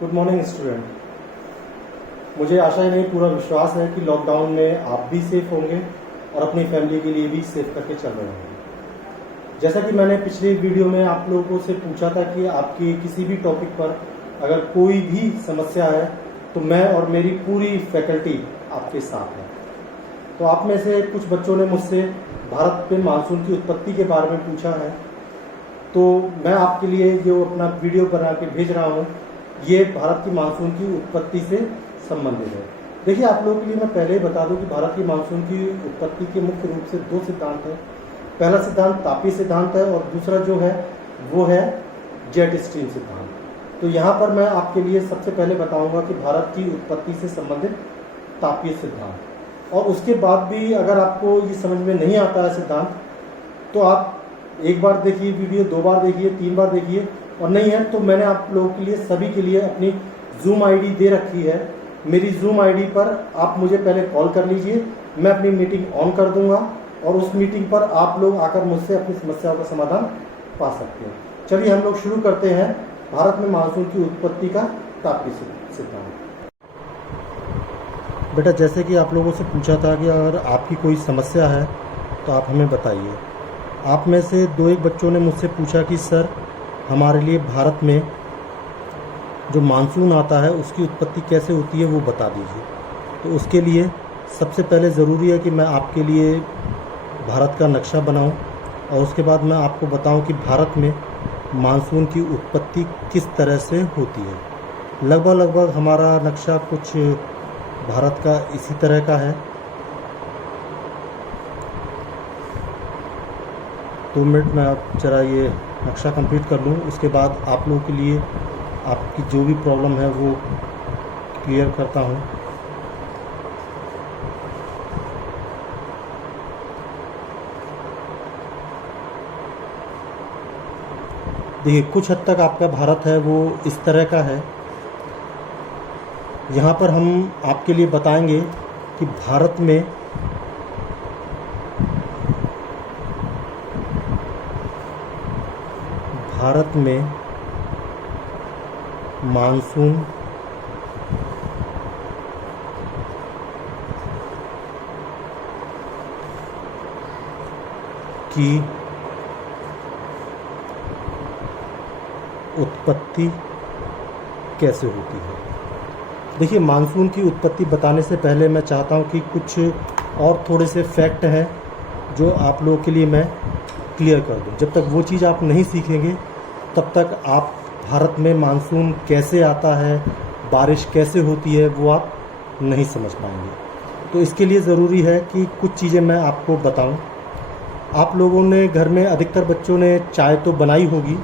Good morning student. मुझे आशा ही नहीं पूरा विश्वास है कि लॉकडाउन में आप भी सेफ होंगे और अपनी फैमिली के लिए भी सेफ करके चल रहे होंगे। जैसा कि मैंने पिछले वीडियो में आप लोगों से पूछा था कि आपकी किसी भी टॉपिक पर अगर कोई भी समस्या है तो मैं और मेरी पूरी फैकल्टी आपके साथ है। तो आप में से कुछ बच्चों ने मुझसे भारत में मानसून की उत्पत्ति के बारे में पूछा है, तो मैं आपके लिए जो अपना वीडियो बना के भेज रहा हूँ ये भारत की मानसून की उत्पत्ति से संबंधित है। देखिए, आप लोगों के लिए मैं पहले ही बता दूं कि भारत की मानसून की उत्पत्ति के मुख्य रूप से दो सिद्धांत हैं। पहला सिद्धांत तापीय सिद्धांत है और दूसरा जो है वो है जेट स्ट्रीम सिद्धांत। तो यहाँ पर मैं आपके लिए सबसे पहले बताऊंगा कि भारत की उत्पत्ति से संबंधित तापीय सिद्धांत, और उसके बाद भी अगर आपको ये समझ में नहीं आता है सिद्धांत तो आप एक बार देखिए वीडियो, दो बार देखिए, तीन बार देखिए, और नहीं है तो मैंने आप लोगों के लिए सभी के लिए अपनी जूम आईडी दे रखी है। मेरी जूम आईडी पर आप मुझे पहले कॉल कर लीजिए, मैं अपनी मीटिंग ऑन कर दूंगा और उस मीटिंग पर आप लोग आकर मुझसे अपनी समस्याओं का समाधान पा सकते हैं। चलिए हम लोग शुरू करते हैं भारत में मानसून की उत्पत्ति का तापीय सिद्धांत। बेटा, जैसे कि आप लोगों से पूछा था कि अगर आपकी कोई समस्या है तो आप हमें बताइए। आप में से दो एक बच्चों ने मुझसे पूछा कि सर हमारे लिए भारत में जो मानसून आता है उसकी उत्पत्ति कैसे होती है वो बता दीजिए। तो उसके लिए सबसे पहले ज़रूरी है कि मैं आपके लिए भारत का नक्शा बनाऊं और उसके बाद मैं आपको बताऊं कि भारत में मानसून की उत्पत्ति किस तरह से होती है। लगभग हमारा नक्शा कुछ भारत का इसी तरह का है। 2 मिनट में आप जरा ये नक्शा कंप्लीट कर लूँ, उसके बाद आप लोगों के लिए आपकी जो भी प्रॉब्लम है वो क्लियर करता हूँ। देखिए, कुछ हद तक आपका भारत है वो इस तरह का है। यहाँ पर हम आपके लिए बताएंगे कि भारत में मानसून की उत्पत्ति कैसे होती है। देखिए, मानसून की उत्पत्ति बताने से पहले मैं चाहता हूं कि कुछ और थोड़े से फैक्ट हैं जो आप लोगों के लिए मैं क्लियर कर दूं। जब तक वो चीज़ आप नहीं सीखेंगे तब तक आप भारत में मानसून कैसे आता है, बारिश कैसे होती है, वो आप नहीं समझ पाएंगे। तो इसके लिए ज़रूरी है कि कुछ चीज़ें मैं आपको बताऊं। आप लोगों ने घर में, अधिकतर बच्चों ने चाय तो बनाई होगी।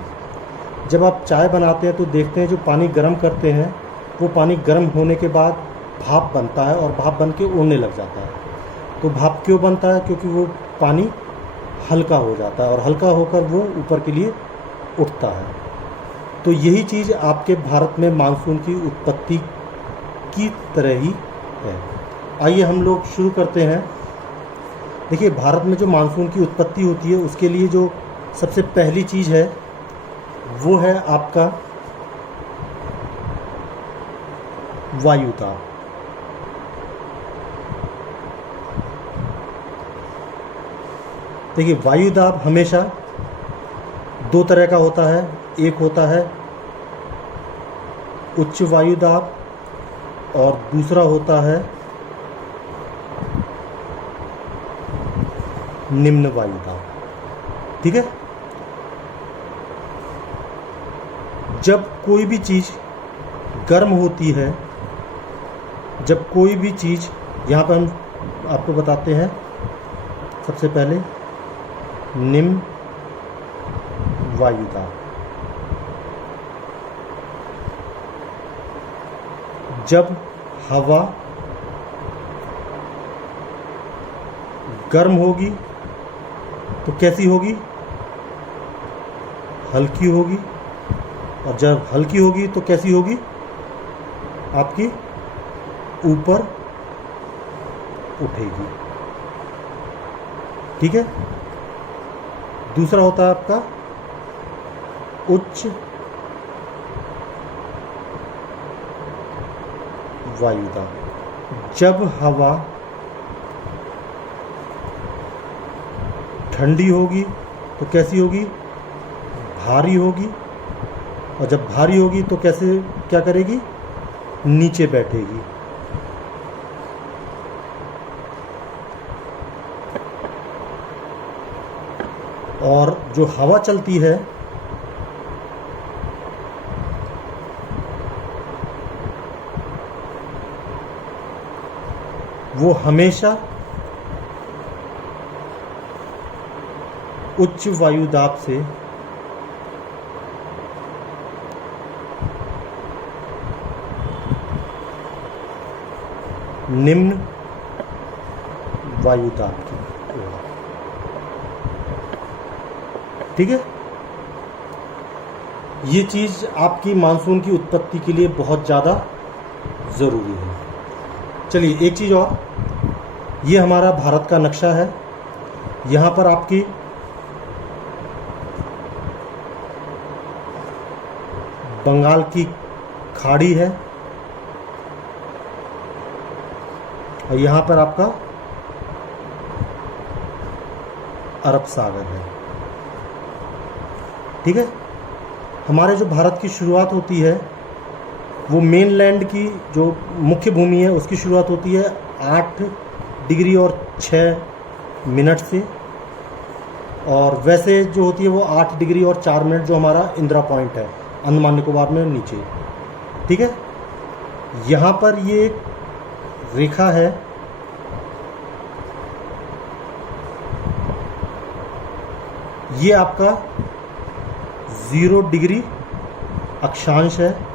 जब आप चाय बनाते हैं तो देखते हैं जो पानी गर्म करते हैं वो पानी गर्म होने के बाद भाप बनता है और भाप बन के उड़ने लग जाता है। तो भाप क्यों बनता है? क्योंकि वो पानी हल्का हो जाता है और हल्का होकर वो ऊपर के लिए उठता है। तो यही चीज़ आपके भारत में मानसून की उत्पत्ति की तरह ही है। आइए हम लोग शुरू करते हैं। देखिए, भारत में जो मानसून की उत्पत्ति होती है उसके लिए जो सबसे पहली चीज़ है वो है आपका वायुदाब। देखिए, वायुदाब हमेशा दो तरह का होता है। एक होता है उच्च वायुदाब और दूसरा होता है निम्न वायुदाब। ठीक है। जब कोई भी चीज़ गर्म होती है, जब कोई भी चीज़, यहाँ पर हम आपको बताते हैं सबसे पहले निम्न वायुदाब। जब हवा गर्म होगी तो कैसी होगी? हल्की होगी। और जब हल्की होगी तो कैसी होगी? आपकी ऊपर उठेगी। ठीक है। दूसरा होता है आपका उच्च वायुदाब। जब हवा ठंडी होगी तो कैसी होगी? भारी होगी। और जब भारी होगी तो कैसे क्या करेगी? नीचे बैठेगी। और जो हवा चलती है वो हमेशा उच्च वायुदाब से निम्न वायुदाब की ओर। ठीक है, ये चीज़ आपकी मानसून की उत्पत्ति के लिए बहुत ज़्यादा ज़रूरी है। चलिए एक चीज़ और, ये हमारा भारत का नक्शा है। यहाँ पर आपकी बंगाल की खाड़ी है और यहाँ पर आपका अरब सागर है। ठीक है, हमारे जो भारत की शुरुआत होती है वो मेनलैंड की जो मुख्य भूमि है उसकी शुरुआत होती है 8 डिग्री और 6 मिनट से, और वैसे जो होती है वो 8 डिग्री और 4 मिनट जो हमारा इंदिरा पॉइंट है अंडमान निकोबार में नीचे। ठीक है, यहाँ पर ये एक रेखा है, ये आपका 0 डिग्री अक्षांश है,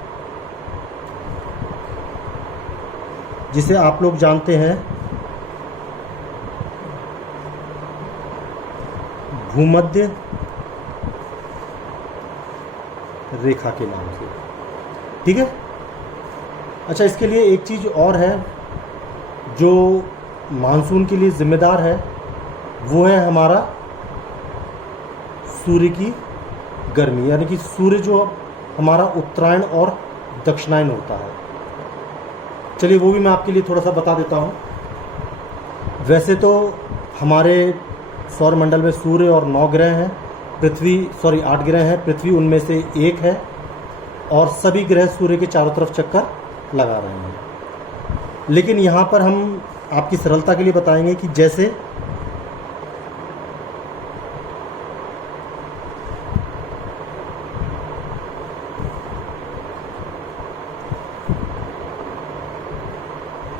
जिसे आप लोग जानते हैं भूमध्य रेखा के नाम से। ठीक है, अच्छा इसके लिए एक चीज़ और है जो मानसून के लिए जिम्मेदार है, वो है हमारा सूर्य की गर्मी, यानी कि सूर्य जो हमारा उत्तरायण और दक्षिणायन होता है। चलिए वो भी मैं आपके लिए थोड़ा सा बता देता हूँ। वैसे तो हमारे सौरमंडल में सूर्य और 9 ग्रह हैं, 8 ग्रह हैं, पृथ्वी उनमें से एक है, और सभी ग्रह सूर्य के चारों तरफ चक्कर लगा रहे हैं। लेकिन यहाँ पर हम आपकी सरलता के लिए बताएंगे कि जैसे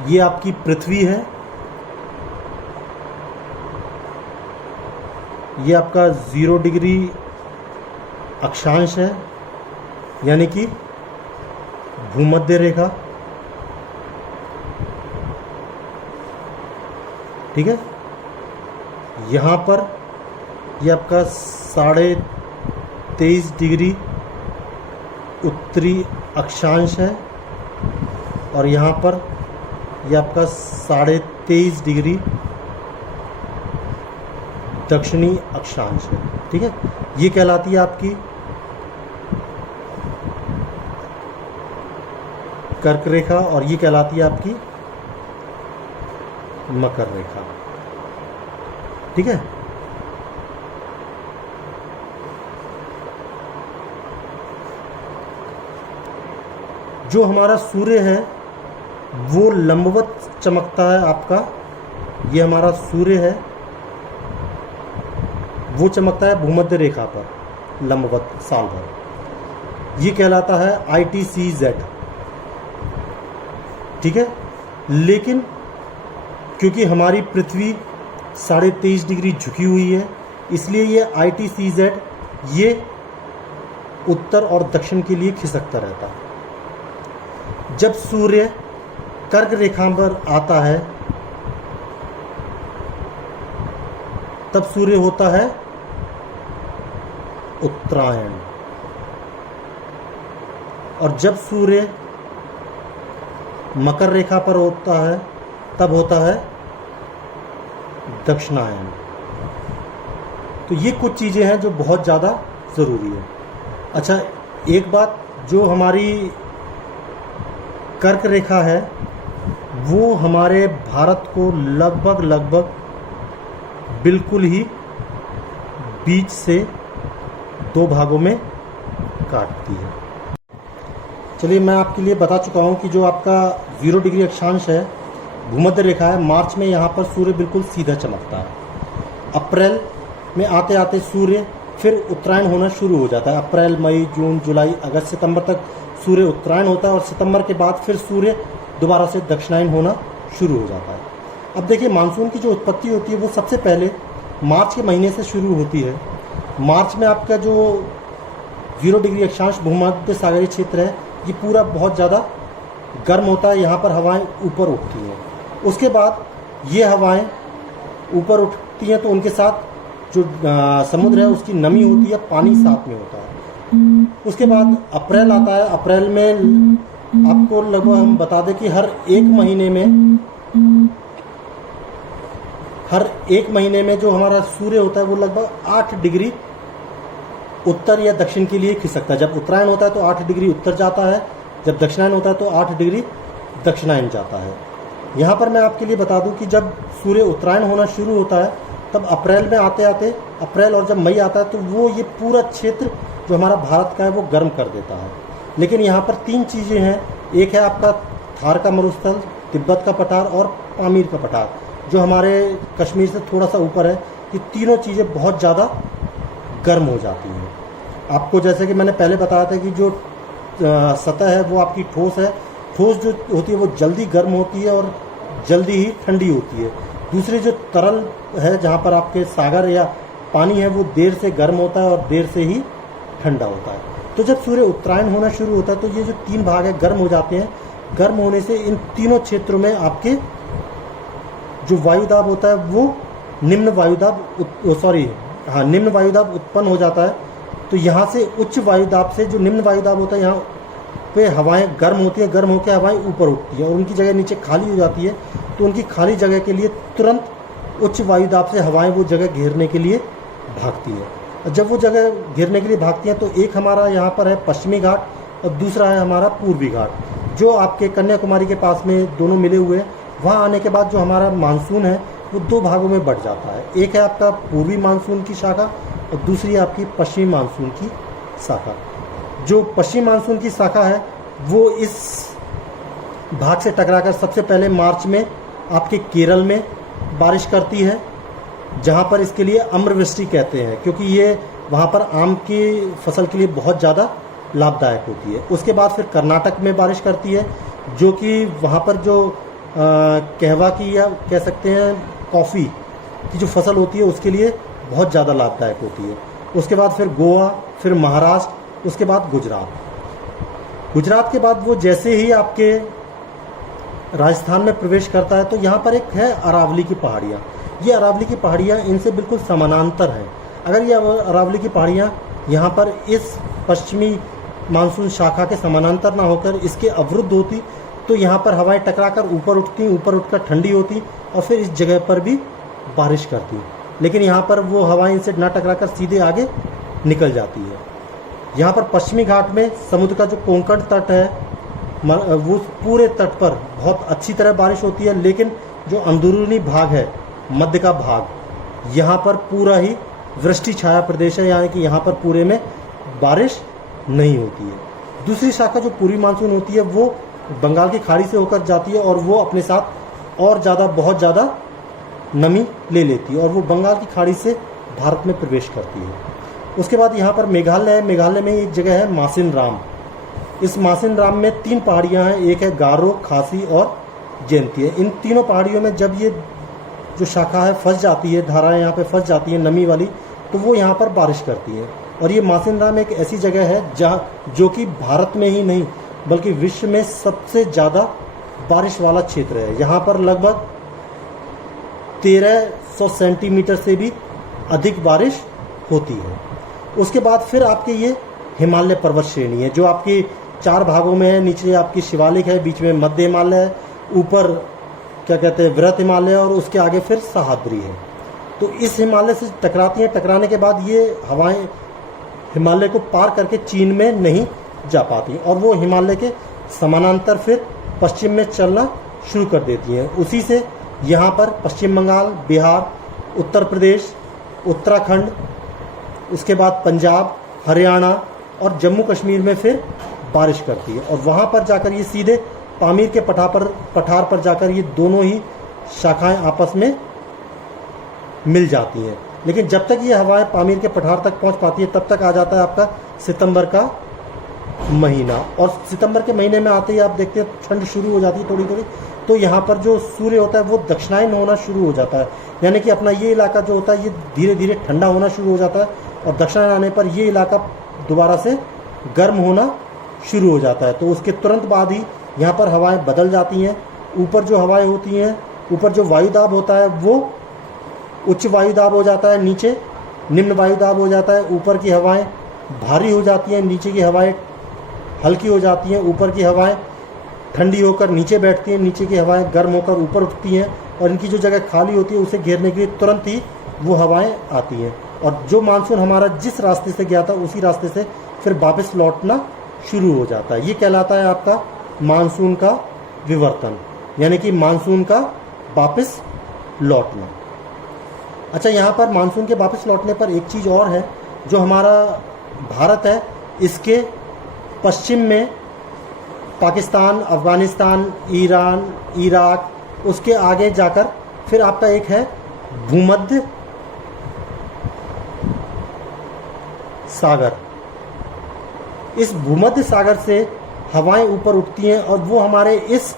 ये आपकी पृथ्वी है, ये आपका 0 डिग्री अक्षांश है, यानी कि भूमध्य रेखा। ठीक है, यहाँ पर ये आपका 23.5 डिग्री उत्तरी अक्षांश है, और यहाँ पर ये आपका 23.5 डिग्री दक्षिणी अक्षांश है। ठीक है, ये कहलाती है आपकी कर्क रेखा, और ये कहलाती है आपकी मकर रेखा। ठीक है, जो हमारा सूर्य है वो लंबवत चमकता है आपका, ये हमारा सूर्य है, वो चमकता है भूमध्य रेखा पर लंबवत साल भर, ये कहलाता है ITCZ। ठीक है, लेकिन क्योंकि हमारी पृथ्वी 23.5 डिग्री झुकी हुई है, इसलिए ये ITCZ ये उत्तर और दक्षिण के लिए खिसकता रहता है। जब सूर्य कर्क रेखा पर आता है तब सूर्य होता है उत्तरायण, और जब सूर्य मकर रेखा पर होता है तब होता है दक्षिणायन। तो ये कुछ चीज़ें हैं जो बहुत ज़्यादा ज़रूरी है। अच्छा एक बात, जो हमारी कर्क रेखा है वो हमारे भारत को लगभग बिल्कुल ही बीच से 2 भागों में काटती है। चलिए, मैं आपके लिए बता चुका हूँ कि जो आपका 0 डिग्री अक्षांश है, भूमध्य रेखा है, मार्च में यहाँ पर सूर्य बिल्कुल सीधा चमकता है। अप्रैल में आते आते सूर्य फिर उत्तरायण होना शुरू हो जाता है। अप्रैल, मई, जून, जुलाई, अगस्त, सितंबर तक सूर्य उत्तरायण होता है और सितंबर के बाद फिर सूर्य दोबारा से दक्षिणायन होना शुरू हो जाता है। अब देखिए, मानसून की जो उत्पत्ति होती है वो सबसे पहले मार्च के महीने से शुरू होती है। मार्च में आपका जो 0 डिग्री अक्षांश भूमध्य सागरीय क्षेत्र है, ये पूरा बहुत ज़्यादा गर्म होता है। यहाँ पर हवाएं ऊपर उठती हैं। उसके बाद ये हवाएं ऊपर उठती हैं तो उनके साथ जो समुद्र है उसकी नमी होती है, पानी साथ में होता है। उसके बाद अप्रैल आता है। अप्रैल में आपको लगभग हम बता दें कि हर एक महीने में जो हमारा सूर्य होता है वो लगभग 8 डिग्री उत्तर या दक्षिण के लिए खिसकता है। जब उत्तरायण होता है तो 8 डिग्री उत्तर जाता है, जब दक्षिणायन होता है तो 8 डिग्री दक्षिणायन जाता है। यहाँ पर मैं आपके लिए बता दूं कि जब सूर्य उत्तरायण होना शुरू होता है तब अप्रैल में आते आते अप्रैल और जब मई आता है तो वो ये पूरा क्षेत्र जो हमारा भारत का है वो गर्म कर देता है। लेकिन यहाँ पर 3 चीज़ें हैं। एक है आपका थार का मरुस्थल, तिब्बत का पठार और पामीर का पठार, जो हमारे कश्मीर से थोड़ा सा ऊपर है। ये तीनों चीज़ें बहुत ज़्यादा गर्म हो जाती हैं। आपको जैसे कि मैंने पहले बताया था कि जो सतह है वो आपकी ठोस है। ठोस जो होती है वो जल्दी गर्म होती है और जल्दी ही ठंडी होती है। दूसरी जो तरल है, जहाँ पर आपके सागर या पानी है, वो देर से गर्म होता है और देर से ही ठंडा होता है। तो जब सूर्य उत्तरायण होना शुरू होता है तो ये जो 3 भाग है गर्म हो जाते हैं। गर्म होने से इन तीनों क्षेत्रों में आपके जो वायुदाब होता है वो निम्न वायुदाब उत्पन्न हो जाता है। तो यहाँ से उच्च वायुदाब से जो निम्न वायुदाब होता है, यहाँ पे हवाएं गर्म होती है, गर्म होकर हवाएं ऊपर उठती है और उनकी जगह नीचे खाली हो जाती है। तो उनकी खाली जगह के लिए तुरंत उच्च वायुदाब से हवाएं वो जगह घेरने के लिए भागती है। जब वो जगह घेरने के लिए भागती हैं तो एक हमारा यहाँ पर है पश्चिमी घाट और दूसरा है हमारा पूर्वी घाट, जो आपके कन्याकुमारी के पास में दोनों मिले हुए हैं। वहाँ आने के बाद जो हमारा मानसून है वो 2 भागों में बढ़ जाता है। एक है आपका पूर्वी मानसून की शाखा और दूसरी आपकी पश्चिमी मानसून की शाखा। जो पश्चिमी मानसून की शाखा है वो इस भाग से टकराकर सबसे पहले मार्च में आपके केरल में बारिश करती है, जहाँ पर इसके लिए अम्रवृष्टि कहते हैं, क्योंकि ये वहाँ पर आम की फसल के लिए बहुत ज़्यादा लाभदायक होती है। उसके बाद फिर कर्नाटक में बारिश करती है, जो कि वहाँ पर जो कहवा की या कह सकते हैं कॉफ़ी की जो फसल होती है उसके लिए बहुत ज़्यादा लाभदायक होती है। उसके बाद फिर गोवा, फिर महाराष्ट्र, उसके बाद गुजरात के बाद वो जैसे ही आपके राजस्थान में प्रवेश करता है तो यहाँ पर एक है अरावली की पहाड़ियाँ। ये अरावली की पहाड़ियाँ इनसे बिल्कुल समानांतर हैं। अगर ये अरावली की पहाड़ियाँ यहाँ पर इस पश्चिमी मानसून शाखा के समानांतर ना होकर इसके अवरुद्ध होती तो यहाँ पर हवाएं टकराकर ऊपर उठती, ऊपर उठकर ठंडी होती और फिर इस जगह पर भी बारिश करती। लेकिन यहाँ पर वो हवाएं इनसे न टकराकर सीधे आगे निकल जाती है। यहाँ पर पश्चिमी घाट में समुद्र का जो कोंकण तट है वो पूरे तट पर बहुत अच्छी तरह बारिश होती है। लेकिन जो अंदरूनी भाग है, मध्य का भाग, यहाँ पर पूरा ही वृष्टि छाया प्रदेश है, यानी कि यहाँ पर पूरे में बारिश नहीं होती है। दूसरी शाखा जो पूर्वी मानसून होती है वो बंगाल की खाड़ी से होकर जाती है और वो अपने साथ और बहुत ज़्यादा नमी ले लेती है और वो बंगाल की खाड़ी से भारत में प्रवेश करती है। उसके बाद यहाँ पर मेघालय है। मेघालय में एक जगह है मासिन राम। इस मासिन राम में 3 पहाड़ियाँ हैं, एक है गारो, खासी और जयंती है। इन तीनों पहाड़ियों में जब ये जो शाखा है फंस जाती है, धाराएं यहाँ पे फंस जाती हैं नमी वाली, तो वो यहाँ पर बारिश करती है। और ये मासिन राम एक ऐसी जगह है जहाँ जो कि भारत में ही नहीं बल्कि विश्व में सबसे ज़्यादा बारिश वाला क्षेत्र है। यहाँ पर लगभग 1300 सेंटीमीटर से भी अधिक बारिश होती है। उसके बाद फिर आपके ये हिमालय पर्वत श्रेणी है जो आपकी 4 भागों में है। नीचे आपकी शिवालिक है, बीच में मध्य हिमालय है, ऊपर क्या कहते हैं वृहत हिमालय और उसके आगे फिर सह्याद्री है। तो इस हिमालय से टकराती हैं। टकराने के बाद ये हवाएं हिमालय को पार करके चीन में नहीं जा पाती और वो हिमालय के समानांतर फिर पश्चिम में चलना शुरू कर देती हैं। उसी से यहाँ पर पश्चिम बंगाल, बिहार, उत्तर प्रदेश, उत्तराखंड, उसके बाद पंजाब, हरियाणा और जम्मू कश्मीर में फिर बारिश करती है। और वहाँ पर जाकर ये सीधे पामीर के पठार पर जाकर ये दोनों ही शाखाएं आपस में मिल जाती हैं। लेकिन जब तक ये हवाएं पामीर के पठार तक पहुँच पाती है तब तक आ जाता है आपका सितंबर का महीना। और सितंबर के महीने में आते ही आप देखते हैं ठंड शुरू हो जाती है थोड़ी थोड़ी। तो यहाँ पर जो सूर्य होता है वो दक्षिणायन होना शुरू हो जाता है, यानी कि अपना ये इलाका जो होता है ये धीरे धीरे ठंडा होना शुरू हो जाता है और दक्षिणायन आने पर ये इलाका दोबारा से गर्म होना शुरू हो जाता है। तो उसके तुरंत बाद ही यहाँ पर हवाएं बदल जाती हैं। ऊपर जो हवाएं होती हैं, ऊपर जो वायुदाब होता है वो उच्च वायुदाब हो जाता है, नीचे निम्न वायुदाब हो जाता है। ऊपर की हवाएं भारी हो जाती हैं, नीचे की हवाएं हल्की हो जाती हैं। ऊपर की हवाएं ठंडी होकर नीचे बैठती हैं, नीचे की हवाएं गर्म होकर ऊपर उठती हैं और इनकी जो जगह खाली होती है उसे घेरने के लिए तुरंत ही वो हवाएं आती हैं। और जो मानसून हमारा जिस रास्ते से गया था उसी रास्ते से फिर वापस लौटना शुरू हो जाता है। ये कहलाता है आपका मानसून का विवर्तन, यानी कि मानसून का वापस लौटना। अच्छा, यहाँ पर मानसून के वापस लौटने पर एक चीज़ और है, जो हमारा भारत है इसके पश्चिम में पाकिस्तान, अफगानिस्तान, ईरान, इराक, उसके आगे जाकर फिर आपका एक है भूमध्य सागर। इस भूमध्य सागर से हवाएं ऊपर उठती हैं और वो हमारे इस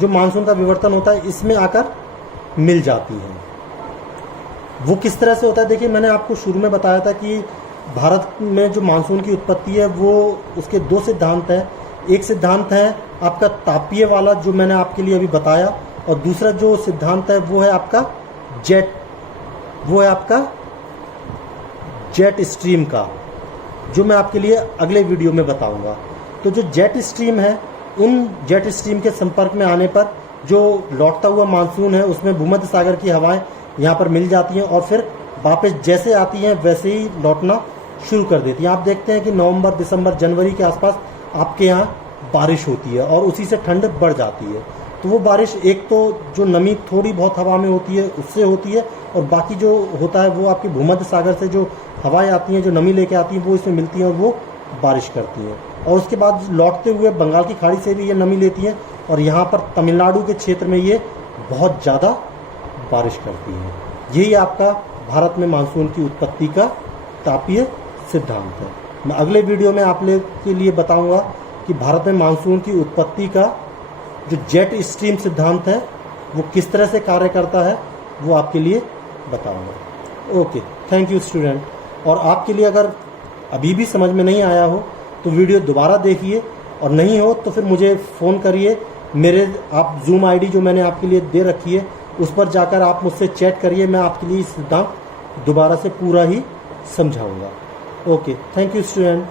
जो मानसून का विवर्तन होता है इसमें आकर मिल जाती हैं। वो किस तरह से होता है, देखिए मैंने आपको शुरू में बताया था कि भारत में जो मानसून की उत्पत्ति है वो उसके दो सिद्धांत हैं। एक सिद्धांत है आपका तापीय वाला जो मैंने आपके लिए अभी बताया, और दूसरा जो सिद्धांत है वो है आपका जेट स्ट्रीम का, जो मैं आपके लिए अगले वीडियो में बताऊंगा। तो जो जेट स्ट्रीम है, उन जेट स्ट्रीम के संपर्क में आने पर जो लौटता हुआ मानसून है उसमें भूमध्य सागर की हवाएं यहाँ पर मिल जाती हैं और फिर वापस जैसे आती हैं वैसे ही लौटना शुरू कर देती हैं। आप देखते हैं कि नवंबर, दिसंबर, जनवरी के आसपास आपके यहाँ बारिश होती है और उसी से ठंड बढ़ जाती है। तो वो बारिश एक तो जो नमी थोड़ी बहुत हवा में होती है उससे होती है, और बाकी जो होता है वो आपकी भूमध्य सागर से जो हवाएं आती हैं, जो नमी लेके आती हैं, वो इसमें मिलती हैं और वो बारिश करती हैं। और उसके बाद लौटते हुए बंगाल की खाड़ी से भी ये नमी लेती हैं और यहाँ पर तमिलनाडु के क्षेत्र में ये बहुत ज़्यादा बारिश करती है। यही आपका भारत में मानसून की उत्पत्ति का तापीय सिद्धांत है। मैं अगले वीडियो में आप लोग के लिए बताऊंगा कि भारत में मानसून की उत्पत्ति का जो जेट स्ट्रीम सिद्धांत है वो किस तरह से कार्य करता है, वो आपके लिए बताऊंगा। Okay, thank you student. और आपके लिए अगर अभी भी समझ में नहीं आया हो तो वीडियो दोबारा देखिए, और नहीं हो तो फिर मुझे फ़ोन करिए। मेरे आप जूम आईडी जो मैंने आपके लिए दे रखी है उस पर जाकर आप मुझसे चैट करिए, मैं आपके लिए सिद्धांत दोबारा से पूरा ही समझाऊंगा। Okay, thank you student.